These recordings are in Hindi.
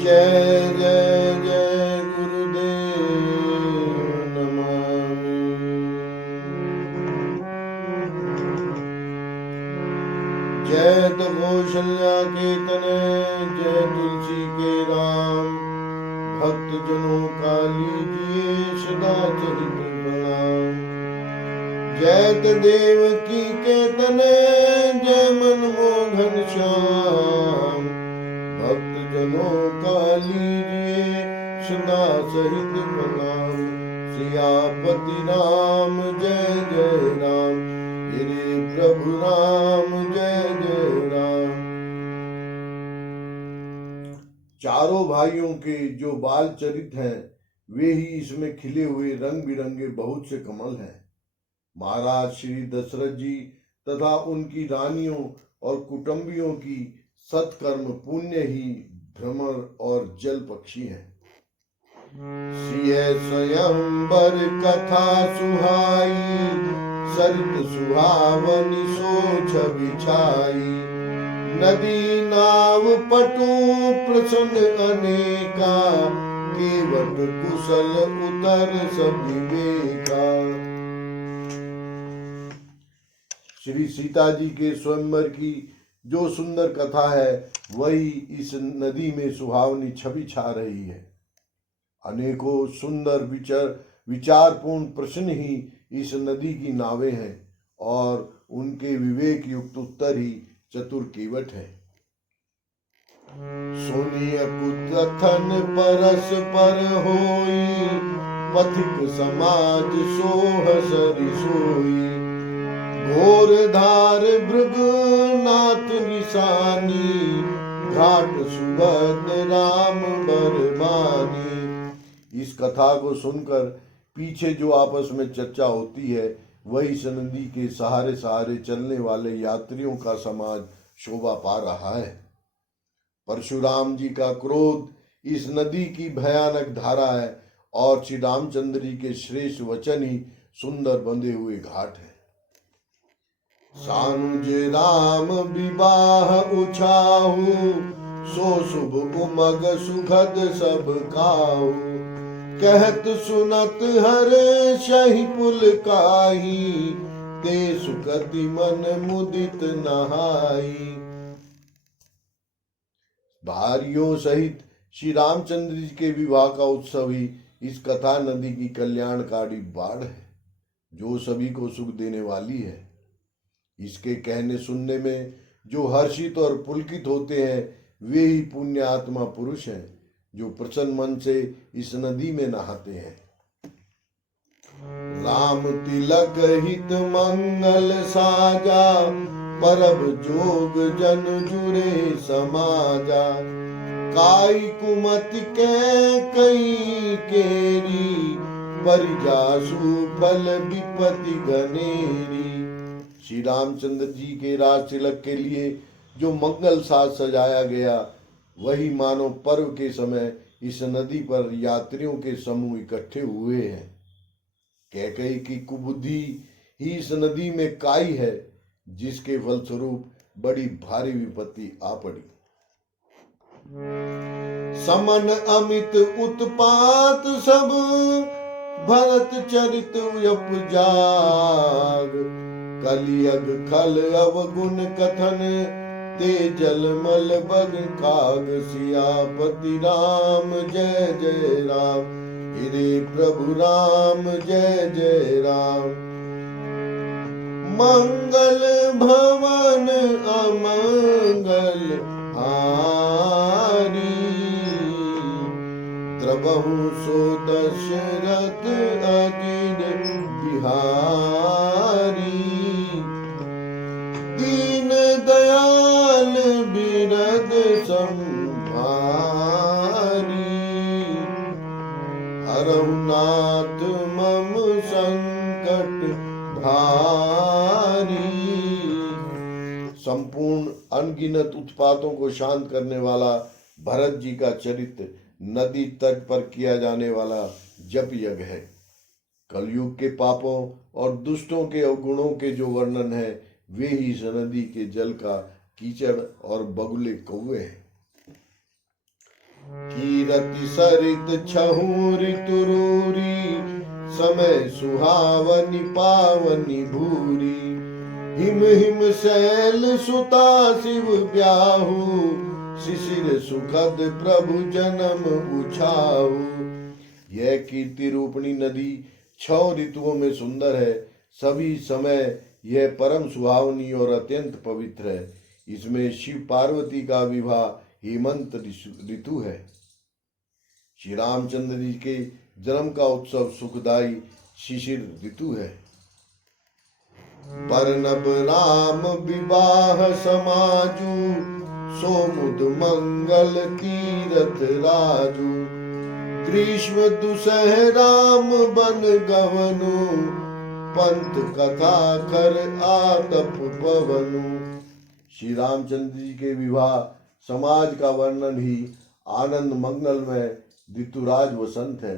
जय जय जय गुरुदेव नमामि। जय तो कौशल्या के तनय, जय तुलसी के राम। भक्त जनों का लीजिए सदा चरित प्रणाम। जय तो देवकी के तनय, जय मनमोहन श्याम। भक्त जनों का लीजिए सदा सहित प्रणाम। सियापति राम जय जय राम, मेरे प्रभु राम जय जय राम। चारों भाइयों के जो बाल चरित हैं, वे ही इसमें खिले हुए रंग बिरंगे बहुत से कमल हैं। महाराज श्री दशरथ जी तथा उनकी रानियों और कुटुंबियों की सत्कर्म पुण्य ही भ्रमर और जल पक्षी हैं। सिय स्वयंवर कथा सुहाई, सरित सुहावनी सोच बिछाई। नदी नाव पटु प्रसन्न अनेका, केवट कुशल उतर सब विवेका। श्री सीता जी के स्वयंवर की जो सुंदर कथा है, वही इस नदी में सुहावनी छवि छा रही है। अनेकों सुंदर विचारपूर्ण प्रश्न ही इस नदी की नावें हैं, और उनके विवेक युक्त उत्तर ही चतुर केवट है। सुनिय कुतथन परस पर होई, पथिक समाज सोह सरि सोई। घोर धार भृग नाथ निशानी, घाट सुभद्र राम बरबानी। इस कथा को सुनकर पीछे जो आपस में चर्चा होती है, वही इस नदी के सहारे सहारे चलने वाले यात्रियों का समाज शोभा पा रहा है। परशुराम जी का क्रोध इस नदी की भयानक धारा है, और श्री रामचंद्र जी के श्रेष्ठ वचन ही सुंदर बंधे हुए घाट है। सानुज राम विवाह उछाहु, सो शुभ उमग सुखद सब काहू। कहत सुनत हर शहि पुल काही, ते सुकति मन मुदित नहाई। भारियों सहित श्री रामचंद्र जी के विवाह का उत्सव ही इस कथा नदी की कल्याणकारी बाढ़ है, जो सभी को सुख देने वाली है। इसके कहने सुनने में जो हर्षित और पुलकित होते हैं, वे ही पुण्य आत्मा पुरुष हैं, जो प्रसन्न मन से इस नदी में नहाते हैं। राम तिलक हित मंगल साजा, परब जोग जन जुरे समाजा। काई कुमति के कई केरी, परिजासु फल विपति गनेरी। श्री रामचंद्र जी के राज तिलक के लिए जो मंगल साज सजाया गया, वही मानो पर्व के समय इस नदी पर यात्रियों के समूह इकट्ठे हुए हैं। कैकेयी की कुबुद्धि ही इस नदी में काई है, जिसके फलस्वरूप बड़ी भारी विपत्ति आ पड़ी। समन अमित उत्पात सब, भरत चरित उपजाग। कलियग खल अवगुण कथन, ते जलमल बग काग। सियापति राम जय जय राम, मेरे प्रभु राम जय जय राम। मंगल भवन अमंगल हारी, द्रवहु सो दशरथ अजिर बिहारी। दीन दयाल बिरद संभारी, हरहु नाथ मम संकट भारी। संपूर्ण अनगिनत उत्पातों को शांत करने वाला भरत जी का चरित्र नदी तट पर किया जाने वाला जप यज्ञ है। कलयुग के पापों और दुष्टों के अवगुणों के जो वर्णन है, वे ही इस नदी के जल का कीचड़ और बगुले कौवे हैं। कीरति सरित छहु ऋतु रूरी, समय सुहावनी पावनी भूरी। हिम हिम शैल सुता शिव ब्याहु, शिशिर सुखद प्रभु जन्म उछाऊ। यह कीर्ति रूपणी नदी 6 ऋतुओं में सुंदर है, सभी समय यह परम सुहावनी और अत्यंत पवित्र है। इसमें शिव पार्वती का विवाह हेमंत ऋतु है। श्री रामचंद्र जी के जन्म का उत्सव सुखदायी शिशिर ऋतु है। परनब राम विवाह समाजू, सोमुद मंगल तीरथ राजू। ग्रीष्म दुसह राम बन गवनु, पंथ कथा कर आतप पवनु। श्री रामचंद्र जी के विवाह समाज का वर्णन ही आनंद मंगल में ऋतुराज वसंत है।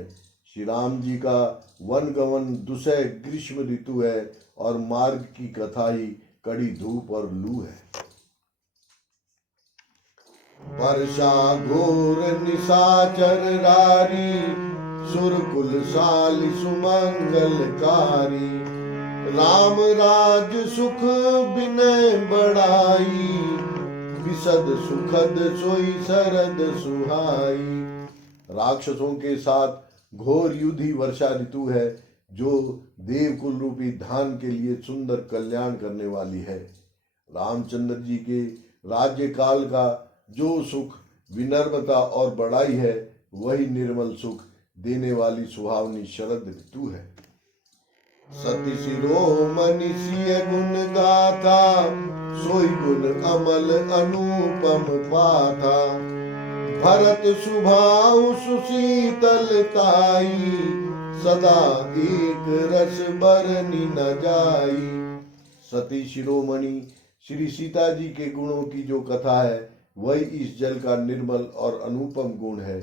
श्री राम जी का वन गमन दुसह ग्रीष्म ऋतु है और मार्ग की कथा ही कड़ी धूप और लू है। वर्षा घोर निशाचर रारी, सुरकुल साली सुमंगलकारी। राम राज सुख विनय बढ़ाई, विशद सुखद सोई शरद सुहाई। राक्षसों के साथ घोर युद्ध ही वर्षा ऋतु है, जो देवकुल रूपी धान के लिए सुंदर कल्याण करने वाली है। रामचंद्र जी के राज्य काल का जो सुख विनम्रता और बड़ाई है, वही निर्मल सुख देने वाली सुहावनी शरद ऋतु है। सती शिरोमणि सिय गुण गाथा, सोई गुण अमल अनुपम पाथा। भरत सुभाऊ सुशीतलताई, सदा एक रस बरनी न जाई। सती शिरोमणि श्री सीता जी के गुणों की जो कथा है, वही इस जल का निर्मल और अनुपम गुण है।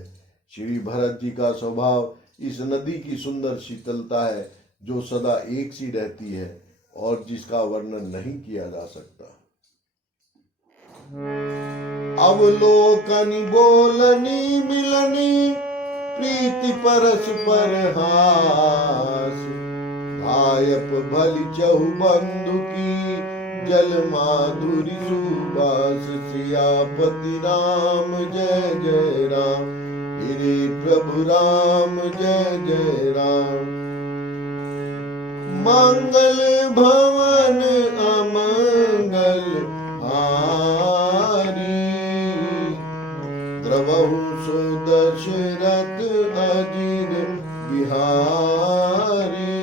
श्री भरत जी का स्वभाव इस नदी की सुंदर शीतलता है, जो सदा एक सी रहती है और जिसका वर्णन नहीं किया जा सकता। अवलोकनी बोलनी मिलनी, प्रीति परस्पर हास। भायप भली चहु बंधु की, जल माधुरी सुबास। सियापति राम जय जय राम, हिरे प्रभु राम जय जय राम। मंगल भवन अमंगल हारी, द्रवहु सो दशरथ अजिर बिहारी।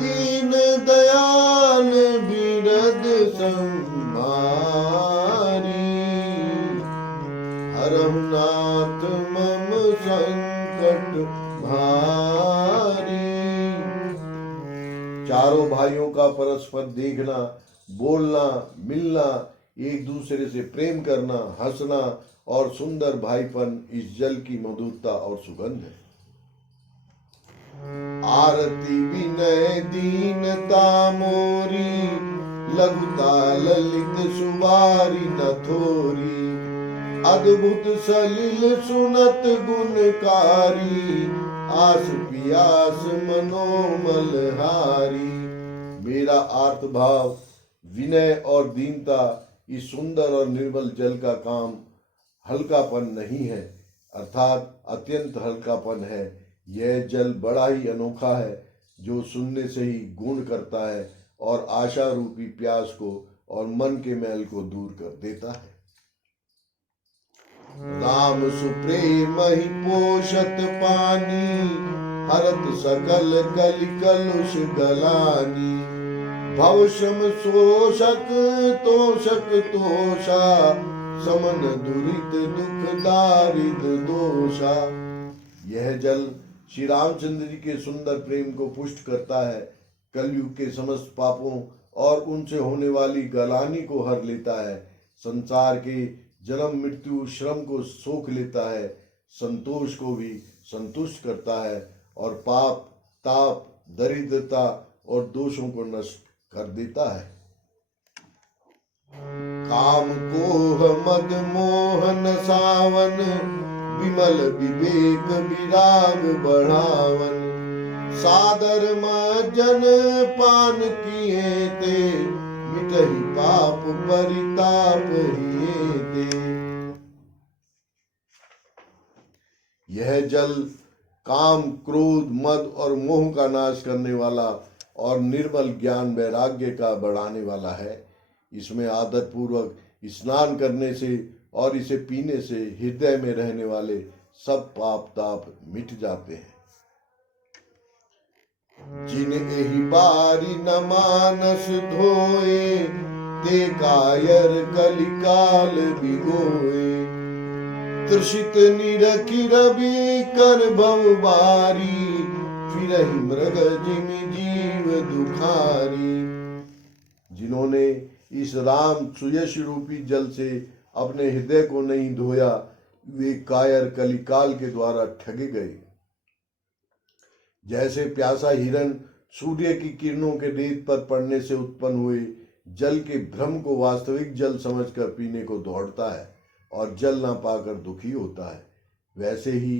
दीन दयाल बिरद संभारी, हरहु नाथ मम संकट भारी। चारों भाइयों का परस्पर देखना, बोलना, मिलना, एक दूसरे से प्रेम करना, हंसना और सुंदर भाईपन इस जल की मधुरता और सुगंध है। आरती विनय दीनता मोरी, लघुता ललित सुबारी न थोरी। अद्भुत सलिल सुनत गुणकारी, आस पियास मनोमल हारी। मेरा आर्त भाव, विनय और दीनता इस सुंदर और निर्मल जल का काम हल्कापन नहीं है, अर्थात अत्यंत हल्कापन है। यह जल बड़ा ही अनोखा है, जो सुनने से ही गुण करता है और आशा रूपी प्यास को और मन के मैल को दूर कर देता है। राम सुप्रेम ही पोषत पानी, हरत सकल कलि कलुष गलानी। भवशम शोषक तोषक तोषा, समन दुरित दुख दारिद दोषा। यह जल श्री रामचंद्र जी के सुंदर प्रेम को पुष्ट करता है, कलयुग के समस्त पापों और उनसे होने वाली गलानी को हर लेता है, संसार के जन्म मृत्यु श्रम को सोख लेता है, संतोष को भी संतुष्ट करता है और पाप ताप दरिद्रता और दोषों को नष्ट कर देता है। काम कोह मद मोहन सावन, विमल विवेक विराग बढ़ावन। सादर जन पान किए ते, मिटहि पाप परिताप हिए ते। यह जल काम क्रोध मद और मोह का नाश करने वाला और निर्मल ज्ञान वैराग्य का बढ़ाने वाला है। इसमें आदत पूर्वक स्नान करने से और इसे पीने से हृदय में रहने वाले सब पाप ताप मिट जाते हैं। जिन एहि बारी न मानस धोए, ते कायर कलिकाल बिगोए। तृषित निरखि रवि कर भव बारी, फिरहि मृग जिमि जीव दुखारी। जिन्होंने इस राम सुयश रूपी जल से अपने हृदय को नहीं धोया, वे कायर कलिकाल के द्वारा ठगे गए। जैसे प्यासा हिरन सूर्य की किरणों के रेत पर पड़ने से उत्पन्न हुए जल के भ्रम को वास्तविक जल समझकर पीने को दौड़ता है और जल ना पाकर दुखी होता है, वैसे ही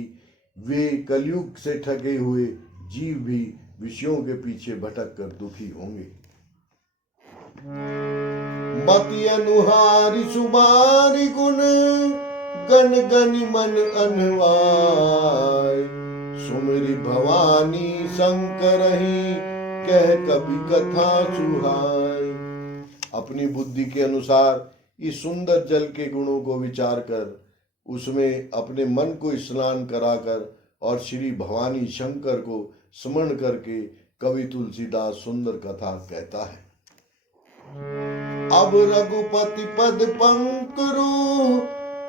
वे कलयुग से ठगे हुए जीव भी विषयों के पीछे भटक कर दुखी होंगे। मति अनुहारी सुमारी गुण, गण गनि मन अनवाय। सुमरि भवानी शंकर ही, कह कवि कथा सुहाय। अपनी बुद्धि के अनुसार इस सुंदर जल के गुणों को विचार कर उसमें अपने मन को स्नान कराकर और श्री भवानी शंकर को स्मरण करके कवि तुलसीदास सुंदर कथा कहता है। अब रघुपति पद पंकरु,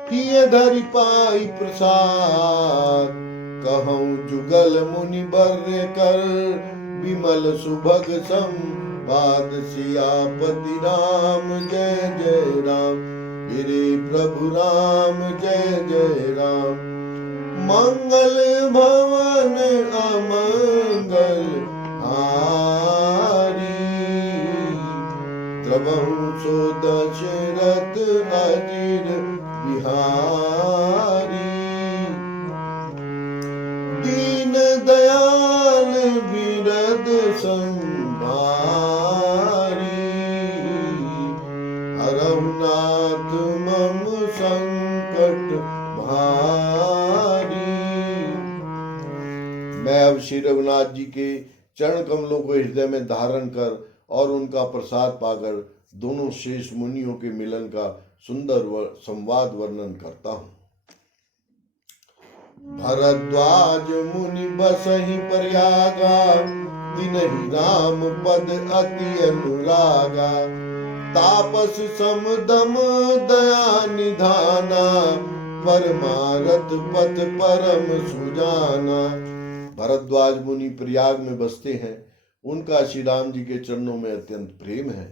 हिय धरि पाई प्रसाद। कहूँ जुगल मुनि बर कर, विमल सुभग संवाद। सियापति राम जय जय राम, गिरि प्रभु राम जय जय राम। मंगल भवन अमंगल हारी, त्रबहु सो दशरथ अजिर बिहारी। दीन दयाल बिरद संभारी, हरहु नाथ मम संकट भारी। मैं अब श्री रघुनाथ जी के चरण कमलों को हृदय में धारण कर और उनका प्रसाद पाकर दोनों शेष मुनियों के मिलन का सुंदर संवाद वर्णन करता हूँ। भरद्वाज मुनि बसहि प्रयागा, तिनहि राम पद अति अनुरागा। तापस समदम दया निधाना, परमारथ पथ परम सुजाना। भरद्वाज मुनि प्रयाग में बसते हैं। उनका श्री राम जी के चरणों में अत्यंत प्रेम है।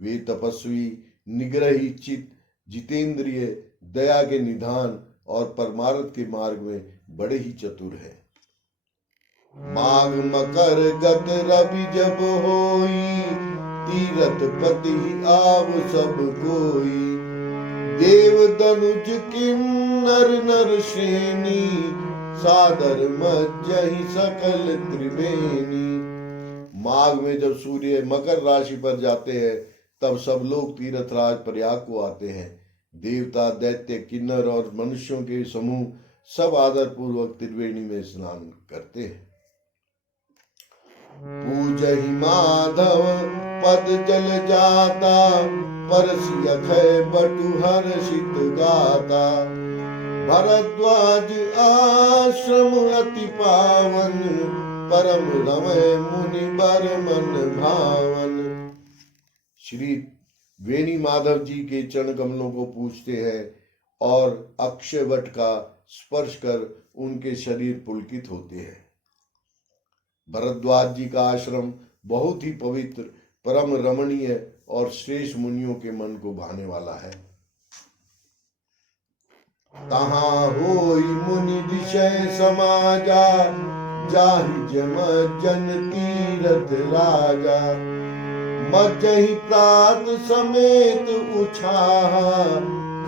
वे तपस्वी, निग्रही चित, जितेंद्रिय, दया के निधान और परमार्थ के मार्ग में बड़े ही चतुर हैं। माघ मकर गत रवि जब होई, तीरथ पति आव सब कोई। देव दनुज किन्नर नर श्रेणी, सादर मज्जहि सकल त्रिवेणी। माघ में जब सूर्य मकर राशि पर जाते हैं, तब सब लोग तीर्थराज प्रयाग को आते हैं। देवता, दैत्य, किन्नर और मनुष्यों के समूह सब आदर पूर्वक त्रिवेणी में स्नान करते हैं। पूजहि माधव पद जल जाता, परसि अखय बटु हर्षित गाता। भरद्वाज आश्रम अति पावन, परम रमय मुनि बर मन भावन। श्री वेणी माधव जी के चरण कमलों को पूजते हैं और अक्षय वट का स्पर्श कर उनके शरीर पुलकित होते हैं। भरद्वाज जी का आश्रम बहुत ही पवित्र, परम रमणीय और श्रेष्ठ मुनियों के मन को भाने वाला है। तहाँ होई मुनि दिशय समाजा, जाहि जम जन तीरथ राजा। मजहि प्रात समेत उछाहा,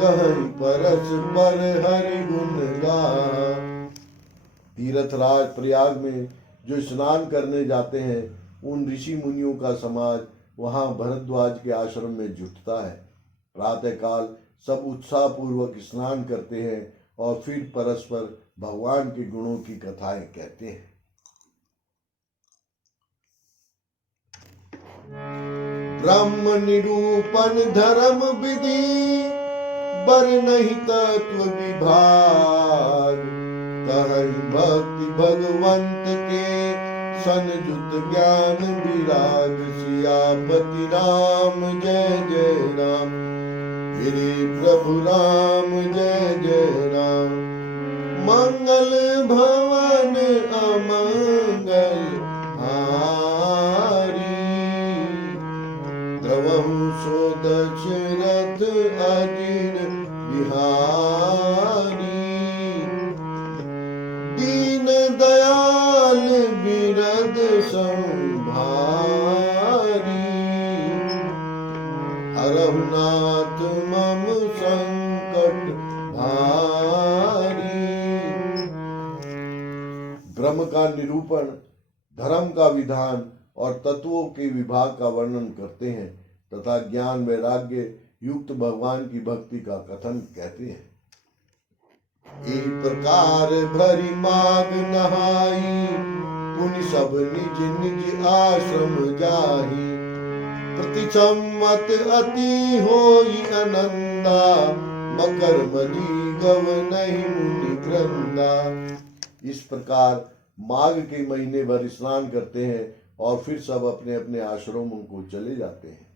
कहीं परस पर हरि गुण गाहा। तीर्थराज प्रयाग में जो स्नान करने जाते हैं, उन ऋषि मुनियों का समाज वहां भरद्वाज के आश्रम में जुटता है। प्रातः काल सब उत्साह पूर्वक स्नान करते हैं और फिर परस्पर भगवान के गुणों की कथाएं कहते हैं। ब्रह्म निरूपण धर्म विधि, बर नहीं तत्व विभाग। कहीं भक्ति भगवंत के, संजुत ज्ञान विराग। सियापति राम जय जय राम, श्री प्रभु राम जय जय राम। मंगल भवन अमंगल हारी, द्रवहु सो दशरथ अजिर बिहारी। दीन दयाल बिरद संभारी, हरहुनाथ मम संकट भारी। ब्रह्म का निरूपण, धर्म का विधान और तत्वों के विभाग का वर्णन करते हैं तथा ज्ञान वैराग्य युक्त भगवान की भक्ति का कथन कहते हैं। इस प्रकार भरी माग नहाई, पुनि सब निज निज आश्रम जाहि। प्रति संवत अति होई आनंदा, मकर मजी गव नहीं मुनि वृंदा। इस प्रकार माघ के महीने भर स्नान करते हैं और फिर सब अपने अपने आश्रमों को चले जाते हैं।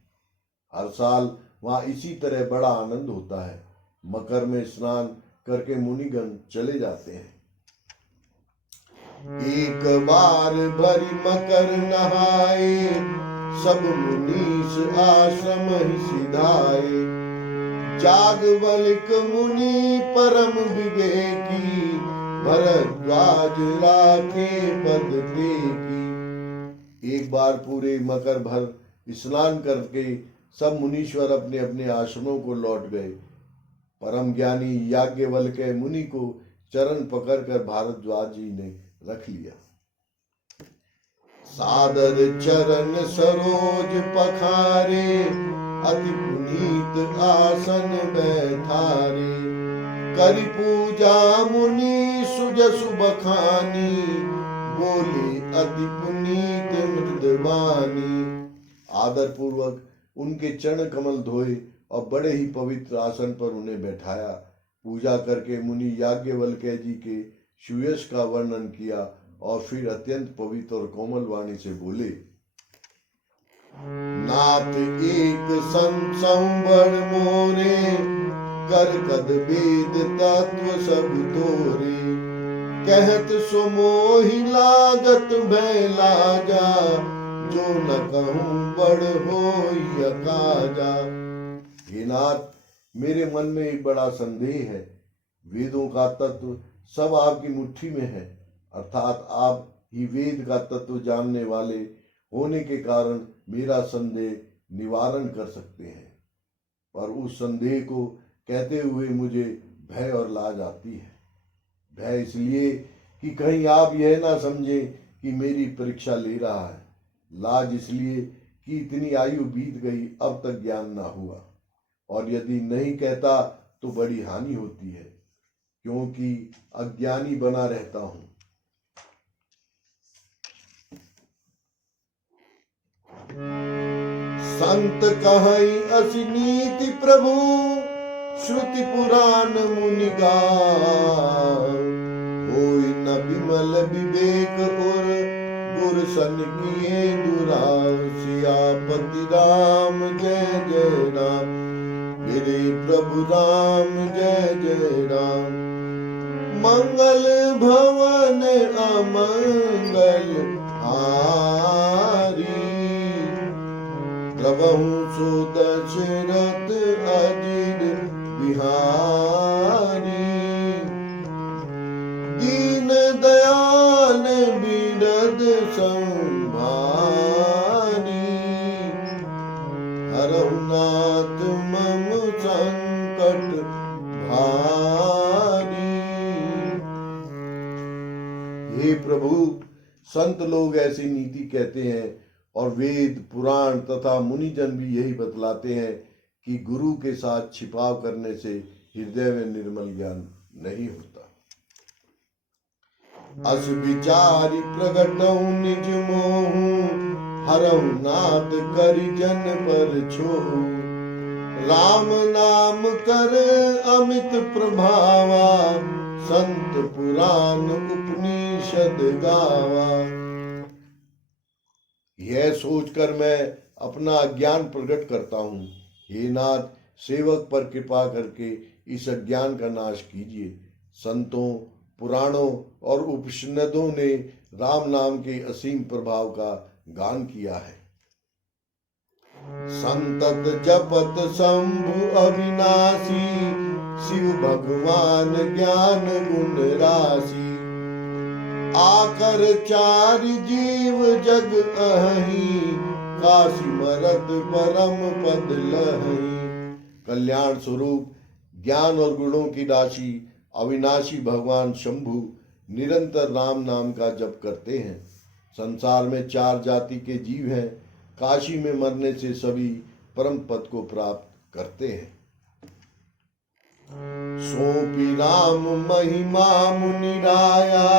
हर साल वहां इसी तरह बड़ा आनंद होता है। मकर में स्नान करके मुनिगण चले जाते हैं। एक बार भरी मकर नहाए, सब मुनीस आश्रम ही सिधाए। जागवल्क मुनि परम विवेकी, भरद्वाज राखे पद टेकी। एक बार पूरे मकर भर स्नान करके सब मुनीश्वर अपने अपने आश्रमों को लौट गए। परम ज्ञानी याज्ञवल्क्य के मुनि को चरण पकड़कर भारद्वाज जी ने रख लिया। सादर चरण सरोज पखारे, अति पुनीत आसन बैठारे। करि पूजा मुनि सुजसु बखानी, बोले अति पुनीत मृदवानी। आदर पूर्वक उनके चरण कमल धोए और बड़े ही पवित्र आसन पर उन्हें बैठाया। पूजा करके मुनि याज्ञवल्क्य जी के सुयश का वर्णन किया और फिर अत्यंत पवित्र और कोमल वाणी से बोले। नाथ एक संसंबर मोरे, कर कद वेद तत्व सब तोरे। कहत सो मोहि लागत भय लाजा, जो न कहूं बड़ होई अकाजा। हे नाथ, मेरे मन में एक बड़ा संदेह है। वेदों का तत्व सब आपकी मुट्ठी में है, अर्थात आप ही वेद का तत्व जानने वाले होने के कारण मेरा संदेह निवारण कर सकते हैं। पर उस संदेह को कहते हुए मुझे भय और लाज आती है। भय इसलिए कि कहीं आप यह ना समझें कि मेरी परीक्षा ले रहा है। लाज इसलिए कि इतनी आयु बीत गई, अब तक ज्ञान ना हुआ, और यदि नहीं कहता तो बड़ी हानि होती है, क्योंकि अज्ञानी बना रहता हूं। संत कहई असि नीति प्रभु, श्रुति पुराण मुनि गान। होई न विमल विवेक और, गुर सन किए दुराव। सियापति राम जय जय राम, मेरे प्रभु राम जय जय राम। मंगल भवन अमंगल हारी, द्रवहु सो दशरथ अजिर बिहारी। दीन दयाल बिरद संभारी, संत लोग ऐसी नीति कहते हैं और वेद पुराण तथा मुनिजन भी यही बतलाते हैं कि गुरु के साथ छिपाव करने से हृदय में निर्मल ज्ञान नहीं होता। अस विचारी प्रगटऊ निज मोहू, हरऊ नाथ करि जन पर छोहू। राम नाम कर अमित प्रभावा, संत पुराण उपनिषद गावा। यह सोचकर मैं अपना ज्ञान प्रकट करता हूँ। हे नाथ, सेवक पर कृपा करके इस अज्ञान का नाश कीजिए। संतों, पुराणों और उपनिषदों ने राम नाम के असीम प्रभाव का गान किया है। संतत जपत शंभु अविनाशी, शिव भगवान ज्ञान गुण राशि। आकर चार जीव जग अहि, काशी मरत परम पद लहि। कल्याण स्वरूप ज्ञान और गुणों की राशि अविनाशी भगवान शंभु निरंतर राम नाम का जप करते हैं। संसार में चार जाति के जीव हैं। काशी में मरने से सभी परम पद को प्राप्त करते हैं। सौंपी राम महिमा मुनि राया,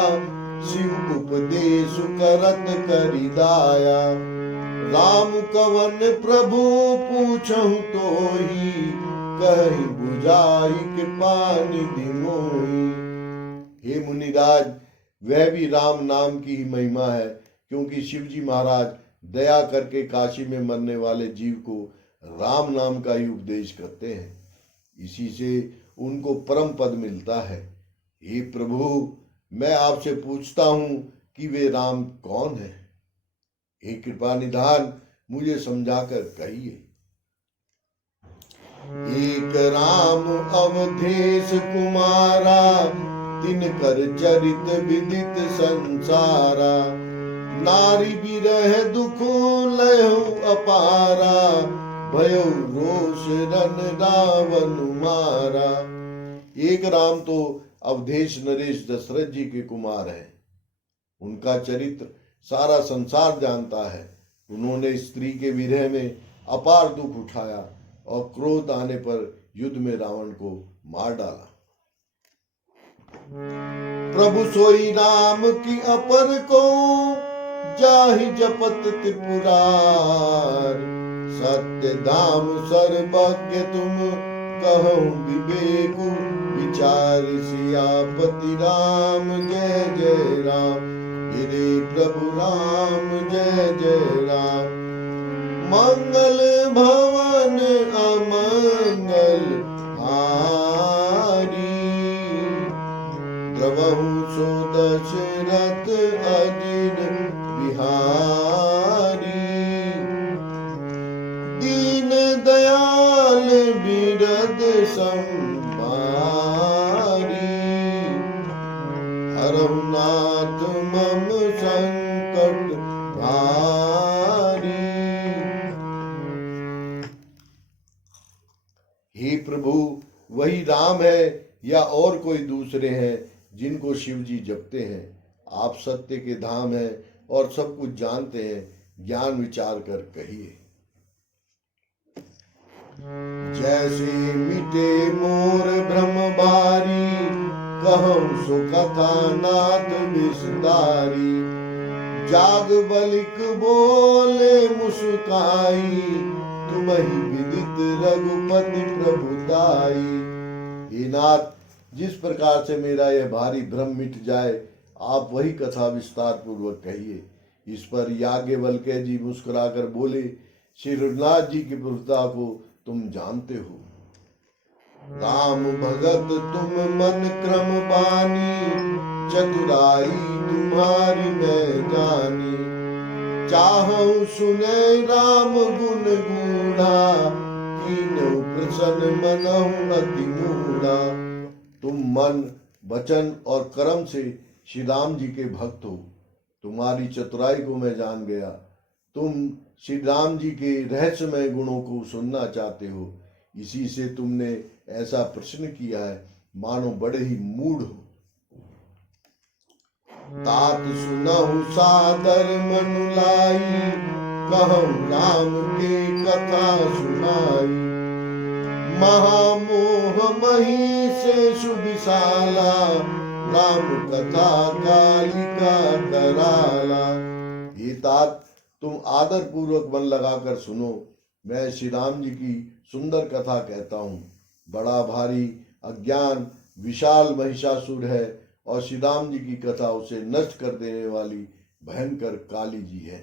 शिव उपदेश करत करि दाया। राम कवन प्रभु पूछहु तोहि, कहि बुझाई कृपा निधि मोहि। हे मुनिराज, वह भी राम नाम की ही महिमा है, क्योंकि शिवजी महाराज दया करके काशी में मरने वाले जीव को राम नाम का ही उपदेश करते हैं। इसी से उनको परम पद मिलता है। हे प्रभु, मैं आपसे पूछता हूं कि वे राम कौन है? हे कृपा निधान, मुझे समझाकर कहिए। एक राम अवधेश कुमारा, तिनकर चरित विदित संसारा। नारी विरह दुख लयहु अपारा, भयउ रोष रन रावण मारा। एक राम तो अवधेश नरेश दशरथ जी के कुमार हैं। उनका चरित्र सारा संसार जानता है। उन्होंने स्त्री के विरह में अपार दुख उठाया और क्रोध आने पर युद्ध में रावण को मार डाला। प्रभु सोई राम की अपर को, जाहि जपत त्रिपुरार। सत्य धाम सर्वज्ञ तुम कहूं विवेकु, विचार सियापति राम जय जय राम। गिरे प्रभु राम जय जय राम। मंगल भवन अमंगल हारी, द्रवहु सो दशरथ अजिर बिहारी। दीन दयाल बिरद संभारी, हरहु नाथ मम संकट भारी। हे प्रभु, वही राम है या और कोई दूसरे हैं जिनको शिव जी जपते हैं? आप सत्य के धाम हैं और सब कुछ जानते हैं। ज्ञान विचार कर कहिए। जैसे मिटे मोर भ्रम बारी, कहूं सो कथा नाथ विस्तारी। जाग बलिक बोले मुस्काई, तुम्हि विदित रघुपति प्रभुताई। हे नाथ, जिस प्रकार से मेरा यह भारी भ्रम मिट जाए, आप वही कथा विस्तार पूर्वक कहिए। इस पर याज्ञवल्क्य जी मुस्कुराकर बोले, श्री रघुनाथ जी की प्रभुता को तुम जानते हो। राम भगत तुम मन क्रम बानी, चतुराई तुम्हारी मैं जानी। चाहूं सुने राम गुण गूढ़ा, कीन्हु प्रसन्न मनहु अति मूढ़ा। तुम मन, वचन और कर्म से श्री राम जी के भक्त हो। तुम्हारी चतुराई को मैं जान गया। तुम श्री राम जी के रहस्यमय गुणों को सुनना चाहते हो, इसी से तुमने ऐसा प्रश्न किया है, मानो बड़े ही मूढ़ हो। तात सुनहु सादर मनु लाई, कहूँ राम के कथा सुनाई। महामोह मही से सुविशाला, राम कथा कालिका कराला। ये तात तुम आदर पूर्वक मन लगाकर सुनो, मैं श्री राम जी की सुंदर कथा कहता हूँ। बड़ा भारी अज्ञान विशाल महिषासुर है और श्री राम जी की कथा उसे नष्ट कर देने वाली भयंकर काली जी है।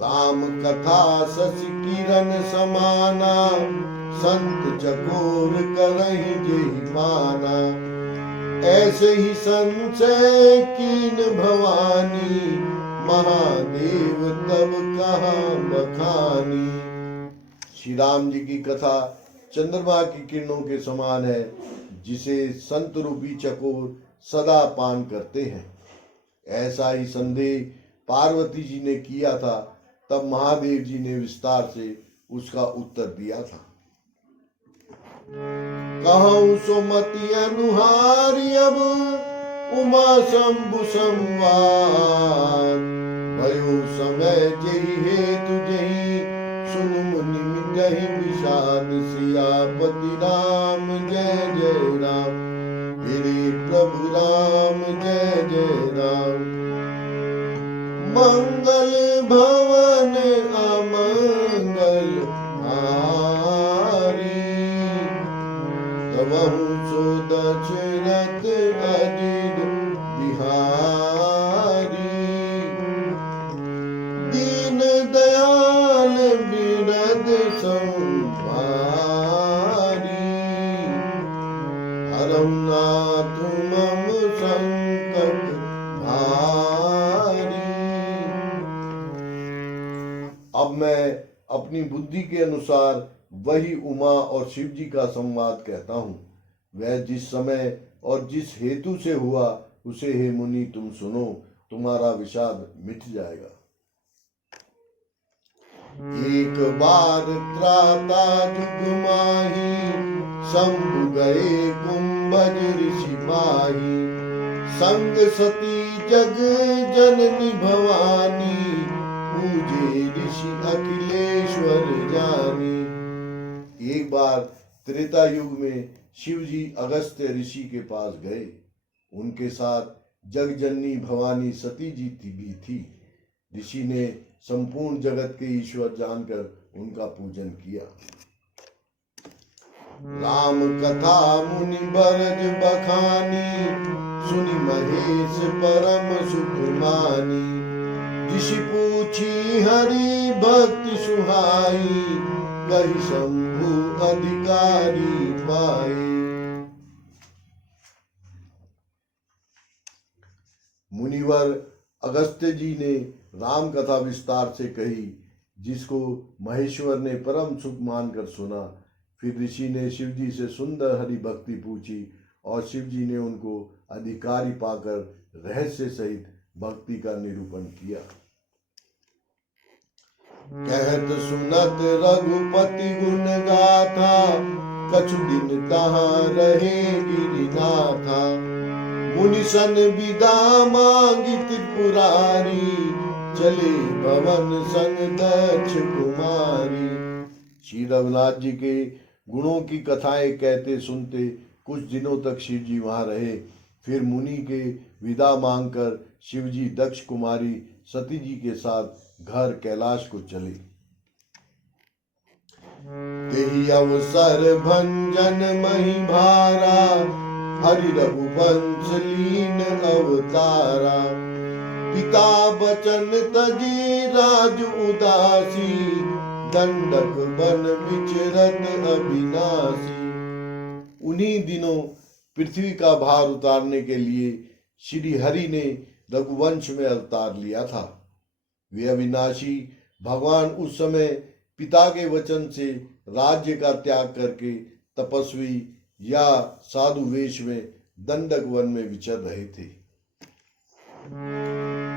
राम कथा शशि किरण समाना, संत चकोर करहि जेहि माना। ऐसे ही संशय कीन भवानी, महादेव तब कहाँ बखानी। श्री राम जी की कथा चंद्रमा की किरणों के समान है, जिसे संत रूपी चकोर सदा पान करते हैं। ऐसा ही संदेह पार्वती जी ने किया था, तब महादेव जी ने विस्तार से उसका उत्तर दिया था। कहूँ सुमति अनुहारी अब उमा शंभु संवाद। भयो समय जही हेतु जही, सुन मुनि मिटहि विषाद। सियापति राम जय जय राम, मेरे प्रभु राम जय जय राम। मंगल भवन अमंगल हारी, तबहु सो दशरथ अजित बिहारी। दीन दयाल बिरद संभारी, हरहु नाथ मम संकट भारी। अब मैं अपनी बुद्धि के अनुसार वही उमा और शिव जी का संवाद कहता हूँ। वह जिस समय और जिस हेतु से हुआ, उसे हे मुनि तुम सुनो, तुम्हारा विषाद मिट जाएगा। एक बार त्राता जुग माही, शंभु गए कुंभज ऋषि माही। संग सती जग जननी भवानी, पूजे ऋषि अखिलेश्वर जानी। एक बार त्रेता युग में शिव जी अगस्त्य ऋषि के पास गए। उनके साथ जगजननी भवानी सती जी भी थी। ऋषि ने संपूर्ण जगत के ईश्वर जानकर उनका पूजन किया। राम कथा मुनि बरज बखानी, सुनि महेश परम सुख मानी। ऋषि पूछी हरि भक्ति सुहाई, कहि शंभु अधिकारी पाए। मुनिवर अगस्त्य जी ने राम कथा विस्तार से कही, जिसको महेश्वर ने परम सुख मानकर सुना। फिर ऋषि ने शिव जी से सुंदर हरि भक्ति पूछी और शिव जी ने उनको अधिकारी पाकर रहस्य सहित भक्ति का निरूपण किया। कहत सुनत रघुपति गुण गाथा, कछु दिन तहाँ रहे गिरिनाथा। मुनि सन विदा मांगी त्रिपुरारी, चले भवन संग दक्ष कुमारी। श्री रघुनाथ जी के गुणों की कथाएं कहते सुनते कुछ दिनों तक शिव जी वहां रहे। फिर मुनि के विदा मांगकर शिव जी दक्ष कुमारी सती जी के साथ घर कैलाश को चले। तेहि अवसर भंजन मही भारा, हरि रघुवंश लीन अवतारा। पिता बचन तजी राज उदासी, दंडक बन विचरत अविनाशी। उन्हीं दिनों पृथ्वी का भार उतारने के लिए श्री हरि ने रघुवंश में अवतार लिया था। वे अविनाशी भगवान उस समय पिता के वचन से राज्य का त्याग करके तपस्वी या साधु वेश में दंडक वन में विचर रहे थे।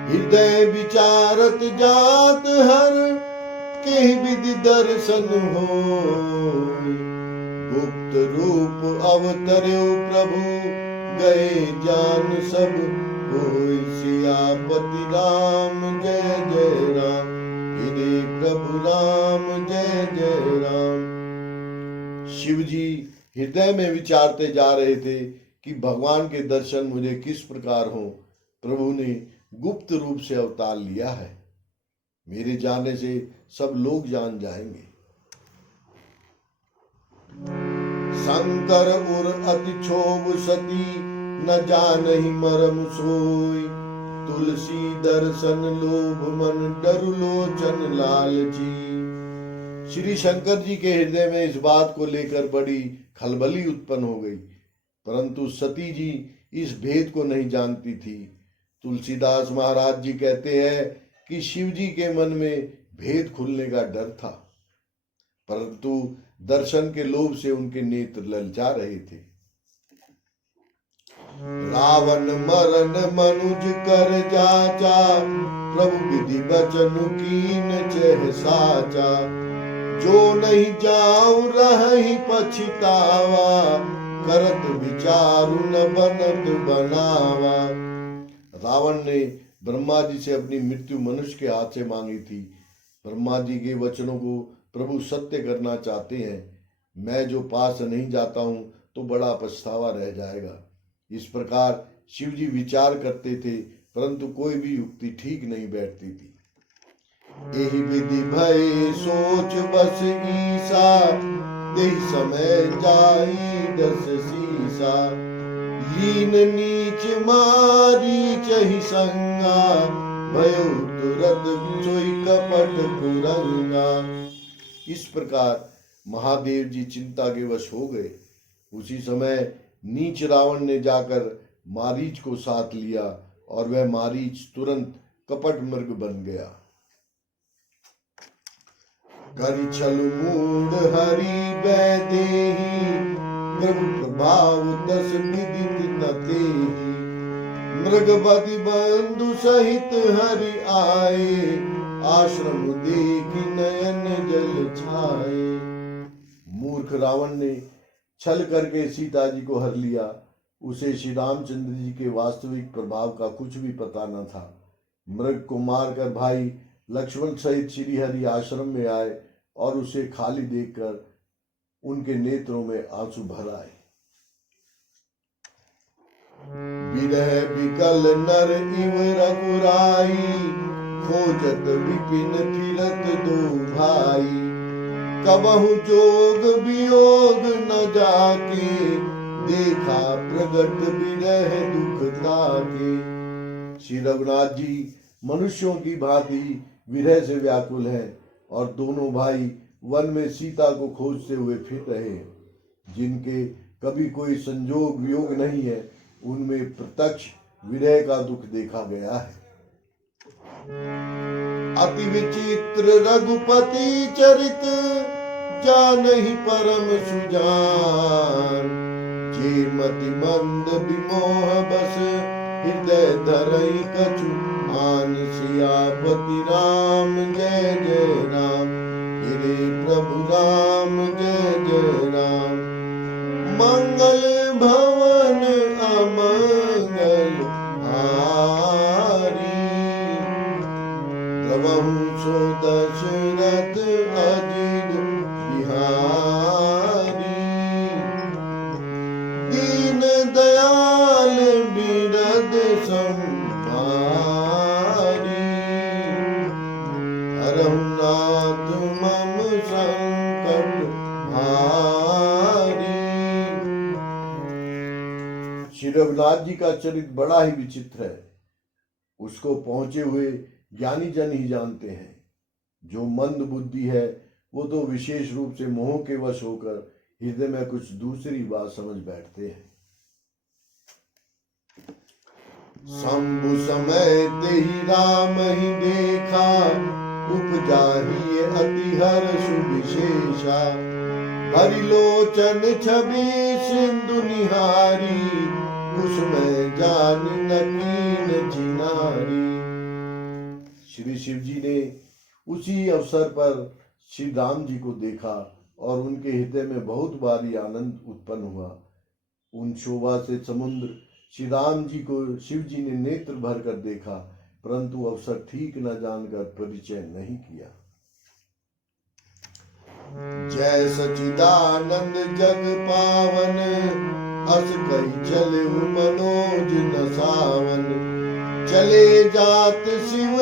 हृदय विचारत जात हर, के विधि दर्शन हो। गुप्त रूप अवतर्यो प्रभु, गए जान सब कोई। सियापति राम जय जय राम, गिरे प्रभु राम जय जय राम। शिव जी हृदय में विचारते जा रहे थे कि भगवान के दर्शन मुझे किस प्रकार हो। प्रभु ने गुप्त रूप से अवतार लिया है, मेरे जाने से सब लोग जान जाएंगे। शंकर उर अति क्षोभ सती, न जानहि मरम सोई। तुलसी दर्शन लोभ मन, डरु लोचन लालची। श्री शंकर जी के हृदय में इस बात को लेकर बड़ी खलबली उत्पन्न हो गई, परंतु सती जी इस भेद को नहीं जानती थी। तुलसीदास महाराज जी कहते हैं कि शिव जी के मन में भेद खुलने का डर था, परंतु दर्शन के लोभ से उनके नेत्र ललचा रहे थे। रावण मरण मनुज कर जाचा, प्रभु विधि बचन कीन चह साचा। जो नहीं जाऊं रही पछतावा, करत विचारु न बनत बनावा। रावण ने ब्रह्मा जी से अपनी मृत्यु मनुष्य के हाथ से मांगी थी। ब्रह्मा जी के वचनों को प्रभु सत्य करना चाहते हैं। मैं जो पास नहीं जाता हूं तो बड़ा पछतावा रह जाएगा। इस प्रकार शिव जी विचार करते थे, परंतु कोई भी युक्ति ठीक नहीं बैठती थी। यही विधि भय सोच बस ईसा, तेहि समय जाई दस सीसा। लीन नीच मारी चहि संगा, भयो तुरत सोई कपट कुरंगा। इस प्रकार महादेव जी चिंता के वश हो गए। उसी समय नीच रावण ने जाकर मारीच को साथ लिया और वह मारीच तुरंत कपट मृग बन गया। करि छल मूढ़ हरि बैदेही, प्रभु प्रभाव दस विदित न तेहि। मृगपति बंधु सहित हरि आए, आश्रम देखि नयन जल छाए। मूर्ख रावण ने छल करके सीता जी को हर लिया। उसे श्री रामचंद्र जी के वास्तविक प्रभाव का कुछ भी पता न था। मृग को मारकर भाई लक्ष्मण सहित श्री हरि आश्रम में आए और उसे खाली देखकर उनके नेत्रों में आंसू भर आए। विरह विकल नर इव रघुराई, खोजत विपिन फिरत दो भाई। कबहु जोग वियोग न जाके, देखा प्रगट विरह दुख ताके। श्री रघुनाथ जी मनुष्यों की भांति विरह से व्याकुल हैं और दोनों भाई वन में सीता को खोजते हुए फिर रहे हैं। जिनके कभी कोई संजोग वियोग नहीं है, उनमें प्रत्यक्ष विरह का दुख देखा गया है। अति विचित्र रघुपति चरित, जानहि परम सुजान। जे मति मंद विमोह बस, हृदय धरई कछु आन। सियापति राम जय जय राम, गिरे प्रभु राम जय जय राम। मंगल भवन अमंगल हारी, द्रवहु सो दशरथ अजित बिहारी। दीन दयाल बिरद संभारी, हरहु नाथ मम संकट भारी। श्री रघुनाथ जी का चरित्र बड़ा ही विचित्र है। उसको पहुंचे हुए ज्ञानी जन ही जानते हैं। जो मंद बुद्धि है वो तो विशेष रूप से मोह के वश होकर हृदय में कुछ दूसरी बात समझ बैठते हैं। शंभु समय ते ही राम ही देखा, उपजाहि अति हर्ष विशेषा। हरि लोचन छवि सिंधु निहारी, कुसुम जान नकीन चिनारी। श्री शिव जी ने उसी अवसर पर श्री राम जी को देखा और उनके हृदय में बहुत भारी आनंद उत्पन्न हुआ। उन शोभा से समुद्र श्री राम जी को शिव जी ने नेत्र भर कर देखा, परंतु अवसर ठीक न जानकर परिचय नहीं किया। जय सचिदानंद जग पावन, अस कई चले मनोज न सावन। चले जात शिव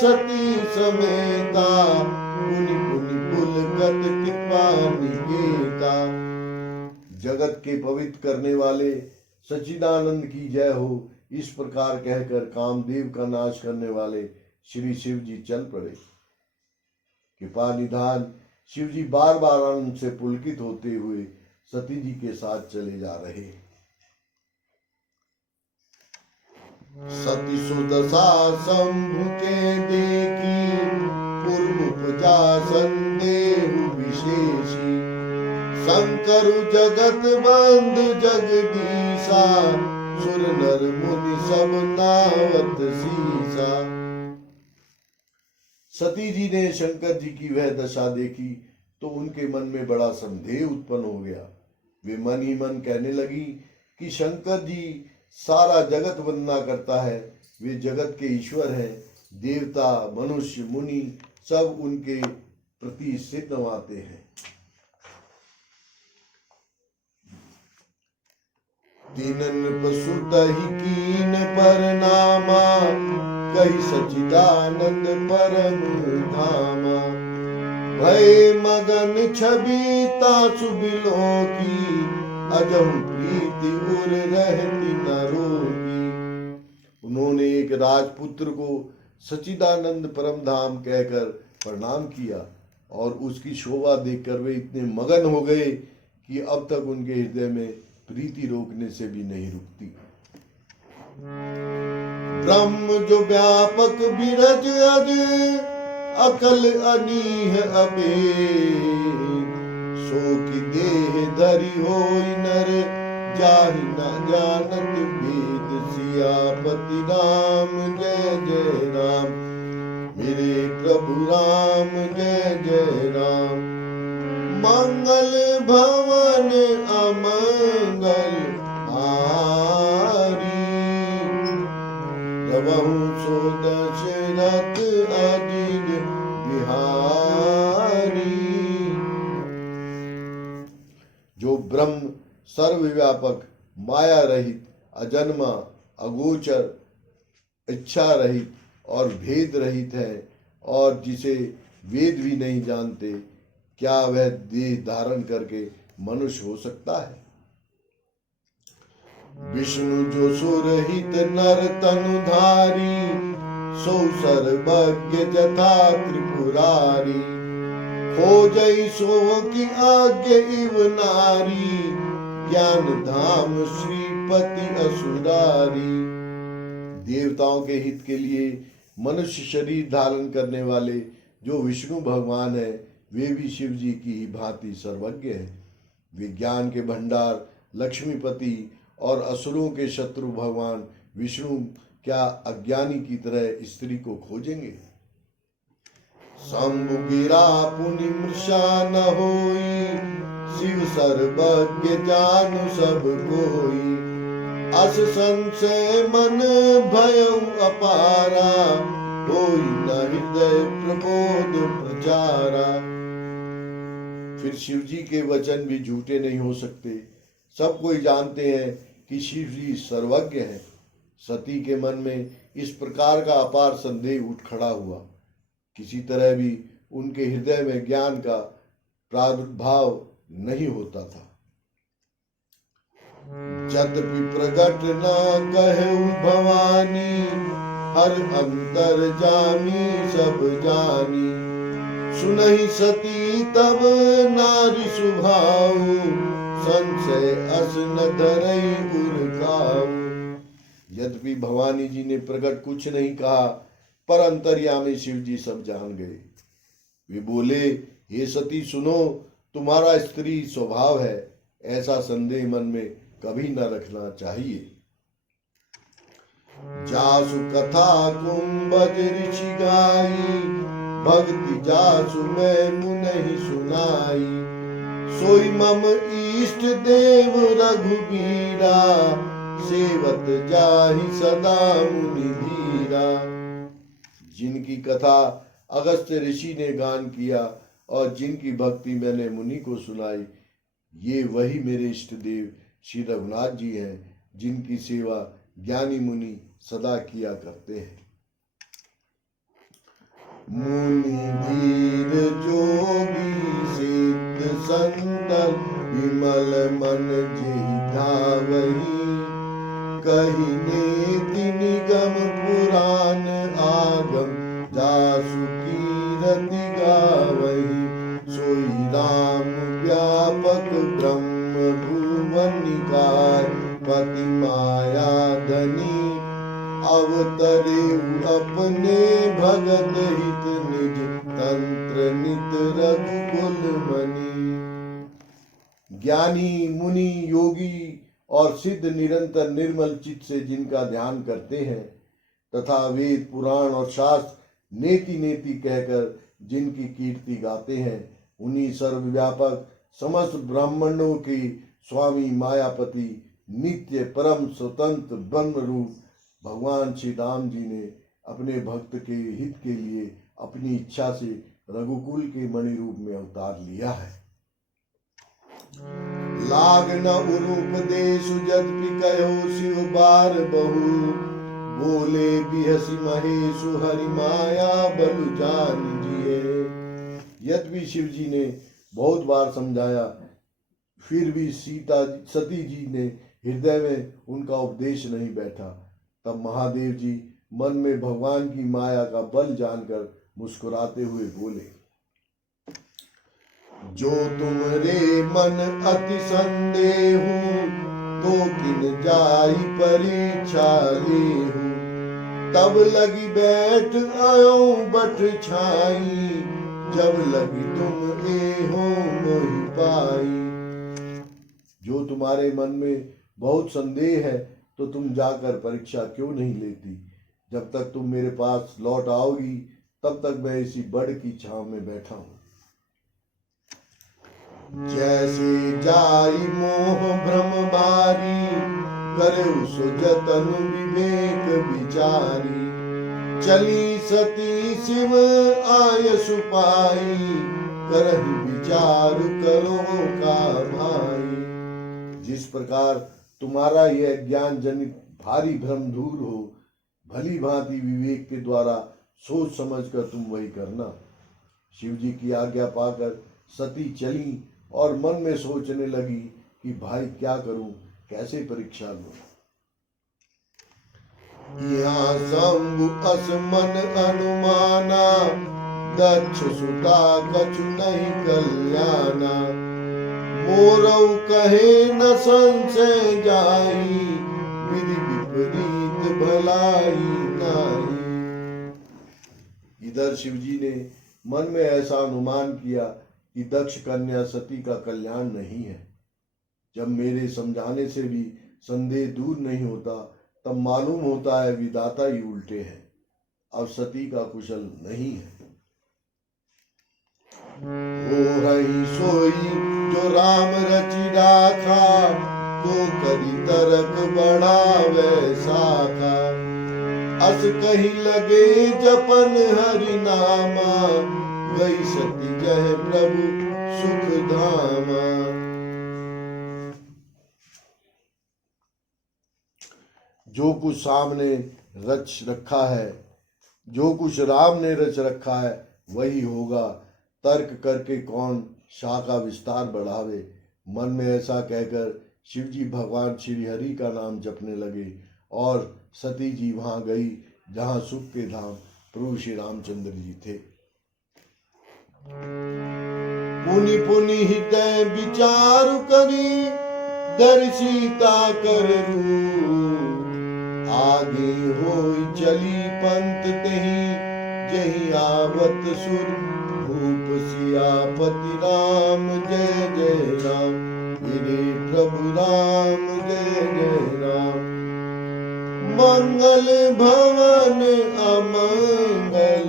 सती समेता, पुनि पुनि पुलकत कृपा निकेता। जगत के पवित्र करने वाले सच्चिदानंद की जय हो, इस प्रकार कहकर कामदेव का नाश करने वाले श्री शिव जी चल पड़े। कृपा निधान शिव जी बार बार आनंद से पुलकित होते हुए सती जी के साथ चले जा रहे। सती सुदशा शंभु के देखी, पूर्व उपजा संदेह विशेषी। शंकर जगत बंधु जगदीशा, सुर नर मुनि सब नावत सीसा। सती जी ने शंकर जी की वह दशा देखी तो उनके मन में बड़ा संदेह उत्पन्न हो गया। वे मन ही मन कहने लगी कि शंकर जी सारा जगत वंदना करता है, वे जगत के ईश्वर हैं। देवता मनुष्य मुनि सब उनके प्रति सिद्ध नवाते हैं। तीनन पसुत ही कीन परनामा, कही सच्चिदानंद परम धामा। भय मगन छवि तासु बिलो की, अजम प्रीति उर रहती न रोगी। उन्होंने एक राजपुत्र को सच्चिदानंद परम धाम कहकर प्रणाम किया और उसकी शोभा देखकर वे इतने मगन हो गए कि अब तक उनके हृदय में प्रीति रोकने से भी नहीं रुकती। ब्रह्म जो व्यापक बिरज अज, अकल अनीह अभेद। सो की देह धरि होई नर, जाहि न जानत भेद। सियापति राम जय जय राम, मेरे प्रभु राम जय जय राम। मंगल भवन अमंगल हारी, रवहु सो दशरथ अजिज बिहारी। जो ब्रह्म सर्वव्यापक, माया रहित, अजन्मा, अगोचर, इच्छा रहित और भेद रहित है, और जिसे वेद भी नहीं जानते, क्या वह देह धारण करके मनुष्य हो सकता है? विष्णु जो सुरहित नर तनुधारी, सो सर्वज्ञ जथा त्रिपुरारी। खोजई सो की आज्ञा इव नारी, ज्ञान धाम श्रीपति असुरारी। देवताओं के हित के लिए मनुष्य शरीर धारण करने वाले जो विष्णु भगवान है, वे भी शिव जी की ही भांति सर्वज्ञ हैं। वे ज्ञान के भंडार लक्ष्मीपति और असुरों के शत्रु भगवान विष्णु क्या अज्ञानी की तरह स्त्री को खोजेंगे? शंभु गिरा पुनि मृषा न होई, शिव सर्वज्ञ जानु सब कोई। अस संशय मन भयउ अपारा, होई न हृदय प्रबोध प्रचारा। फिर शिव जी के वचन भी झूठे नहीं हो सकते। सब कोई जानते हैं कि शिव जी सर्वज्ञ हैं। सती के मन में इस प्रकार का अपार संदेह उठ खड़ा हुआ। किसी तरह भी उनके हृदय में ज्ञान का प्रादुर्भाव नहीं होता था। यद्यपि प्रगट न कहु भवानी, हर अंतर जामी सब जानी। सुनहि सती तब नारी सुभाऊ, संशय अस न धरई उरकाऊ। यद्यपि भवानी जी ने प्रकट कुछ नहीं कहा, पर अंतर्यामी शिव जी सब जान गए। वे बोले, हे सती सुनो, तुम्हारा स्त्री स्वभाव है, ऐसा संदेह मन में कभी न रखना चाहिए। जासु कथा कुंभज ऋषि गाई, भक्ति जासु मैं मुनहि सुनाई। सोई मम इष्ट देव रघुबीरा, सेवत जाहि सदा मुनि धीरा। जिनकी कथा अगस्त्य ऋषि ने गान किया और जिनकी भक्ति मैंने मुनि को सुनाई, ये वही मेरे इष्ट देव श्री रघुनाथ जी हैं, जिनकी सेवा ज्ञानी मुनि सदा किया करते हैं। मुनि धीर जोगी सिद्ध संतन, विमल मन जेहि धावहि, कहि नेति निगम पुराण आगम, जासु कीरति गावहि। सोई राम व्यापक ब्रह्म भुवन निकाय, पति माया धनी, अवतरे अपने भगत हित, निज तंत्र नित रघुकुल मनि। ज्ञानी मुनि योगी और सिद्ध निरंतर निर्मल चित्त से जिनका ध्यान करते हैं तथा वेद पुराण और शास्त्र नेति नेति कहकर जिनकी कीर्ति गाते हैं, उन्हीं सर्वव्यापक समस्त ब्राह्मणों के स्वामी मायापति नित्य परम स्वतंत्र ब्रह्म रूप भगवान श्री राम जी ने अपने भक्त के हित के लिए अपनी इच्छा से रघुकुल के मणि रूप में अवतार लिया है। लाग न उरूप देशु यद्यपि कहो शिव बार बहु, बोले बिहसी महेशु हरि माया बलु जान जिए। यद्यपि शिव जी ने बहुत बार समझाया, फिर भी सती जी ने हृदय में उनका उपदेश नहीं बैठा। तब महादेव जी मन में भगवान की माया का बल जानकर मुस्कुराते हुए बोले, जो तुमरे मन अति संदेहु, तो किन जाई परीक्षा लेहु। तब लगी बैठ आयो बठ छाई, जब लगी तुम एहो मोहि पाई। जो तुम्हारे मन में बहुत संदेह है, तो तुम जाकर परीक्षा क्यों नहीं लेती। जब तक तुम मेरे पास लौट आओगी, तब तक मैं इसी बड़ की छांव में बैठा हूं। जैसे जाई मोह भ्रम बारी, करऊ सो जतन विवेक विचारी। चली सती शिव आय सुपाई, करहि विचार करो का भाई। जिस प्रकार तुम्हारा यह ज्ञान जनित भारी भ्रम दूर हो, भली भांति विवेक के द्वारा सोच समझकर तुम वही करना। शिव जी की आज्ञा पाकर सती चली और मन में सोचने लगी कि भाई क्या करूं, कैसे परीक्षा लूं। यहाँ शंभु असमन अनुमाना, दक्ष सुता कछु नहीं कल्याणा। मोरऊ कहे न संशय जाई, विधि विपरीत भलाई नाई। इधर शिवजी ने मन में ऐसा अनुमान किया कि दक्ष कन्या सती का कल्याण नहीं है। जब मेरे समझाने से भी संदेह दूर नहीं होता, तब मालूम होता है विधाता ही उल्टे हैं। अब सती का कुशल नहीं है। हो रही सोई जो राम रचि राखा, तो करी तरक बढ़ावे शाखा। अस कही लगे जपन हरि नामा, गई सती जय प्रभु सुख धामा। जो कुछ सामने रच रखा है, जो कुछ राम ने रच रखा है, वही होगा। तर्क करके कौन शाखा विस्तार बढ़ावे। मन में ऐसा कहकर शिवजी भगवान श्री हरि का नाम जपने लगे और सती जी वहां गई जहां सुख के धाम प्रभु श्री रामचंद्र जी थे। पुनि पुनि हृदय विचार करी, दर्शिता कर आगे होई चली पंथ तेहि, जहि आवत सुर भूप सियापति राम जय जय राम। मेरे प्रभु राम जय जय राम। मंगल भवन अमंगल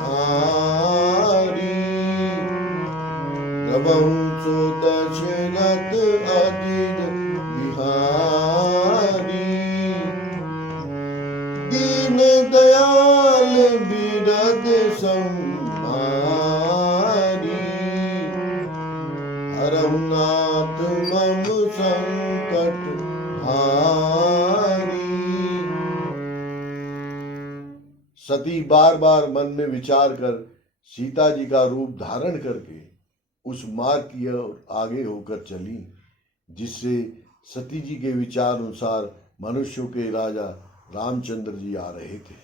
हारी, प्रभु सो दशरथ अजित बिहारी, दीन दयाल बिरद संहारी, हरहु नाथ मम संकट हारी। सती बार बार मन में विचार कर सीता जी का रूप धारण करके उस मार्ग की ओर आगे होकर चली, जिससे सती जी के विचार अनुसार मनुष्यों के राजा रामचंद्र जी आ रहे थे।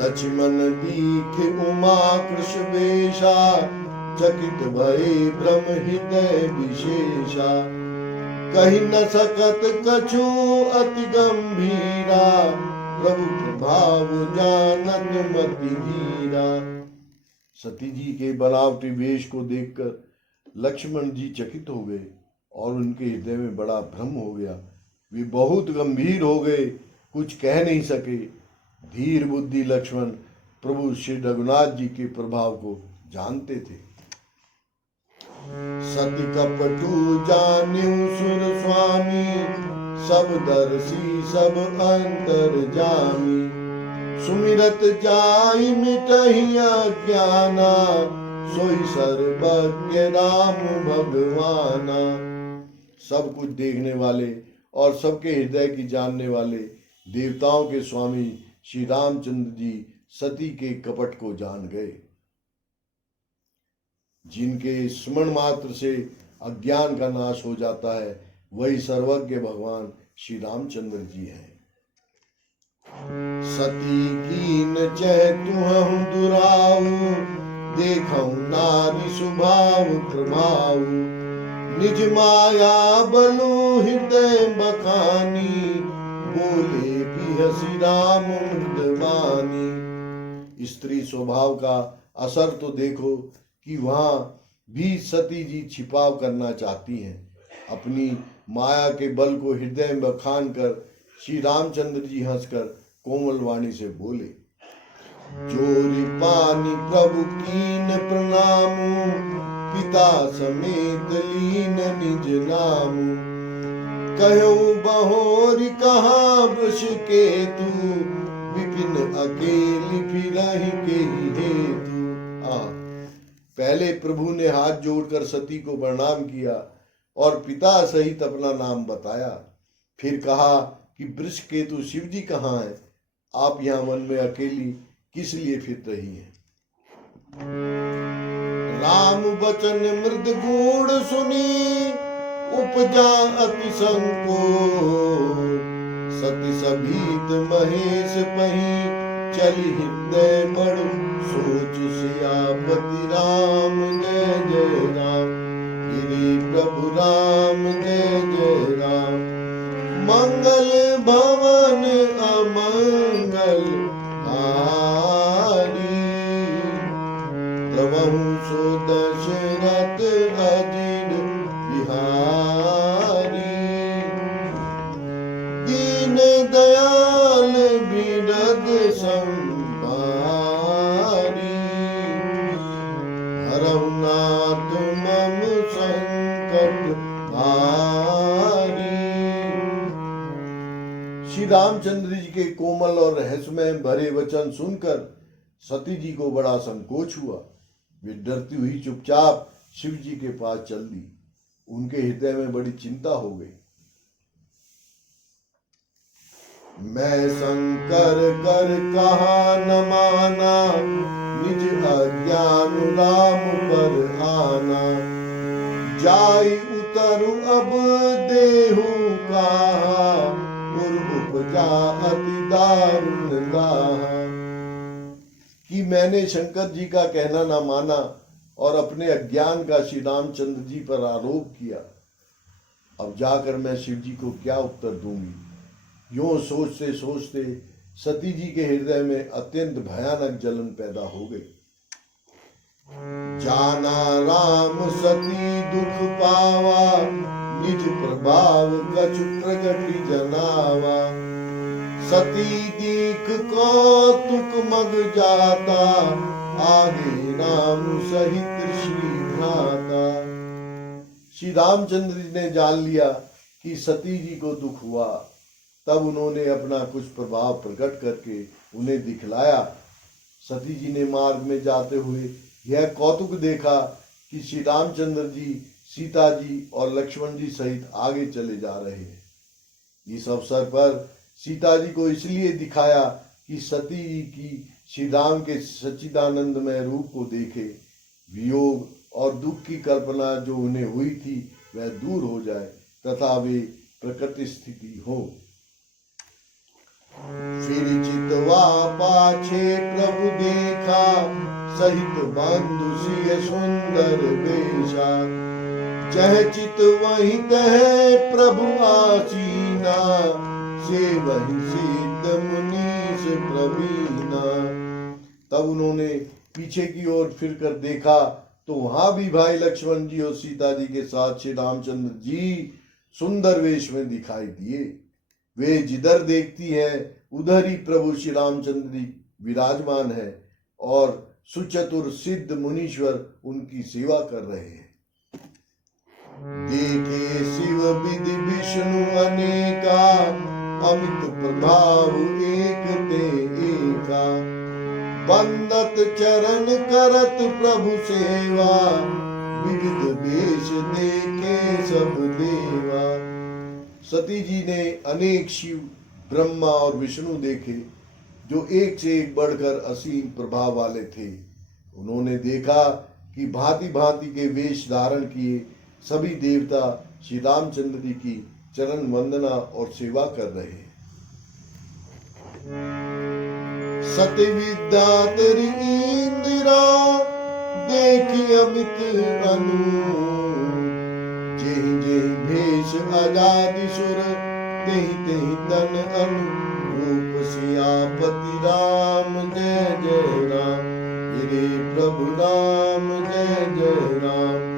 लक्ष्मण दीख उमा कृष वेशा, चकित भये ब्रह्म हृदय विशेषा, कही न सकत कछु अति गंभीरा, प्रभु प्रभाव जानत मति धीरा। सती जी के बनावटी वेश को देखकर लक्ष्मण जी चकित हो गए और उनके हृदय में बड़ा भ्रम हो गया। वे बहुत गंभीर हो गए, कुछ कह नहीं सके। धीर बुद्धि लक्ष्मण प्रभु श्री रघुनाथ जी के प्रभाव को जानते थे। सती कपटू जान्यु सुर स्वामी, सब दर्शी सब अंतर जामी, सुमिरत जाई मिटहि अज्ञाना, सोई सर्वज्ञ राम भगवाना। सब कुछ देखने वाले और सबके हृदय की जानने वाले देवताओं के स्वामी श्री रामचंद्र जी सती के कपट को जान गए। जिनके स्मरण मात्र से अज्ञान का नाश हो जाता है, वही सर्वज्ञ भगवान श्री रामचंद्र जी हैं। सती कीन चह तुहु दुराऊ, देखौ नारी स्वभाव प्रभाऊ, निज माया बलु हृदय बखानी, बोले बिहसी राम मृदवानी। स्त्री स्वभाव का असर तो देखो कि वहां भी सती जी छिपाव करना चाहती हैं। अपनी माया के बल को हृदय में बखान कर श्री रामचंद्र जी हंसकर कोमल वाणी से बोले, जोरी पानी प्रभु कीन प्रणामु, पिता समेत लीन निज नामु, कहो बहोरी कहा वृष केतु, विपिन अकेली फिरहि के हेतु। पहले प्रभु ने हाथ जोड़कर सती को प्रणाम किया और पिता सहित अपना नाम बताया। फिर कहा कि वृष केतु शिव जी कहाँ है? आप यहाँ वन में अकेली किस लिए फिर रही हैं? राम बचन मृद गूढ़ सुनी, उपजा अति संकोच, सती सभीत महेश पही, चली हृदय बड़ सोच, सियापति राम जय जय राम, गिरि प्रभु राम जय जय राम, मंगल भवन अमंगल हारी, प्रभु सो दशरथ अजित बिहारी, दीन दयाल बिरद संभारी, हरहु नाथ मम संकट हारी। श्री रामचंद्र जी के कोमल और रहस्यमय भरे वचन सुनकर सती जी को बड़ा संकोच हुआ। वे डरती हुई चुपचाप शिव जी के पास चल दी। उनके हृदय में बड़ी चिंता हो गई। मैं शंकर कर कहा न माना, निज अज्ञान राम पर आना, जाई उतरु अब देहु कहा, उपजा अति दारुण दाहा। कि मैंने शंकर जी का कहना ना माना और अपने अज्ञान का श्री रामचंद्र जी पर आरोप किया। अब जाकर मैं शिव जी को क्या उत्तर दूंगी? यूं सोचते सोचते सती जी के हृदय में अत्यंत भयानक जलन पैदा हो गई। जाना राम सती दुख पावा, निज प्रभाव कछु प्रगति जनावा, सती दीख कौतुक मग जाता, आगे राम सहित श्री श्री रामचंद्र जी ने जान लिया कि सती जी को दुख हुआ, तब उन्होंने अपना कुछ प्रभाव प्रकट करके उन्हें दिखलाया। सती जी ने मार्ग में जाते हुए यह कौतुक देखा कि श्री रामचंद्र जी, सीता जी और लक्ष्मण जी सहित आगे चले जा रहे हैं। इस अवसर पर सीता जी को इसलिए दिखाया कि सती जी की श्री राम के सच्चिदानंदमय रूप को देखे, वियोग और दुख की कल्पना जो उन्हें हुई थी वह दूर हो जाए तथा वे प्रकृति स्थिति हो। फिर चितवा पाछे प्रभु देखा, सहित बंधु सिय सुंदर वेशा। जह चित वहीं तह प्रभु आसीना, से वहीं सिद्ध मुनीष प्रवीणा। तब उन्होंने पीछे की ओर फिर कर देखा तो वहां भी भाई लक्ष्मण जी और सीता जी के साथ श्री रामचंद्र जी सुंदर वेश में दिखाई दिए। वे जिधर देखती हैं उधर ही प्रभु श्री रामचंद्र जी विराजमान है और सुचतुर सिद्ध मुनीश्वर उनकी सेवा कर रहे हैं। देखे शिव विधि विष्णु अनेका, अमित प्रभाव एक ते एका। बंदत चरण करत प्रभु सेवा, विविध वेश देखे सब देवा। सती जी ने अनेक शिव, ब्रह्मा और विष्णु देखे जो एक से एक बढ़कर असीम प्रभाव वाले थे। उन्होंने देखा कि भांति भांति के वेश धारण किए सभी देवता श्री रामचंद्र जी की चरण वंदना और सेवा कर रहे हैं। सती विद्या तेरी इंदिरा, देखी अमित अनु। जेहि जेहि भेष आजादी सुर, तेहि तेहि तन अनु। रूप सियापति राम जय जय राम, रे प्रभु राम जय जय राम।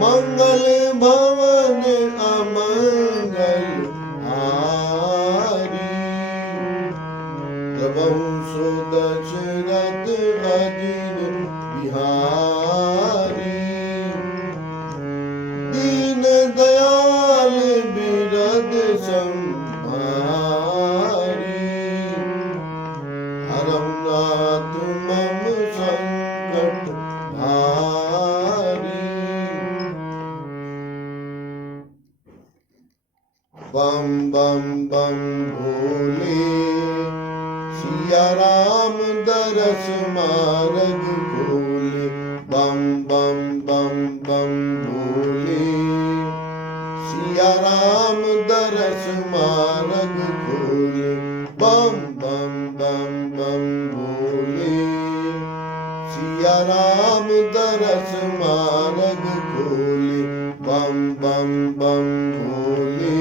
मंगल भवन अमंगल हारी, प्रभु सो दशरथ अजिर बिहारी। दीन दयाल बिरद संभारी, हरहु नाथ मम संकट भारी। बम बम बम भोले, सिया राम दरस मार्ग खोले। बम बम बम बम भोले, सिया राम दरस मार्ग खोले। बम बम बम बम भोले, सिया राम दरस मार्ग खोले। बम बम बम भोले,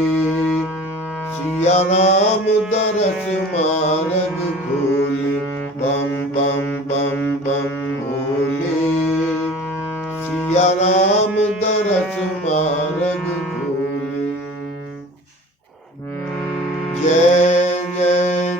सिया राम दरस मार्ग खोले। बम बम बम बम भोले, सिया राम दरस मार्ग खोले। जय जय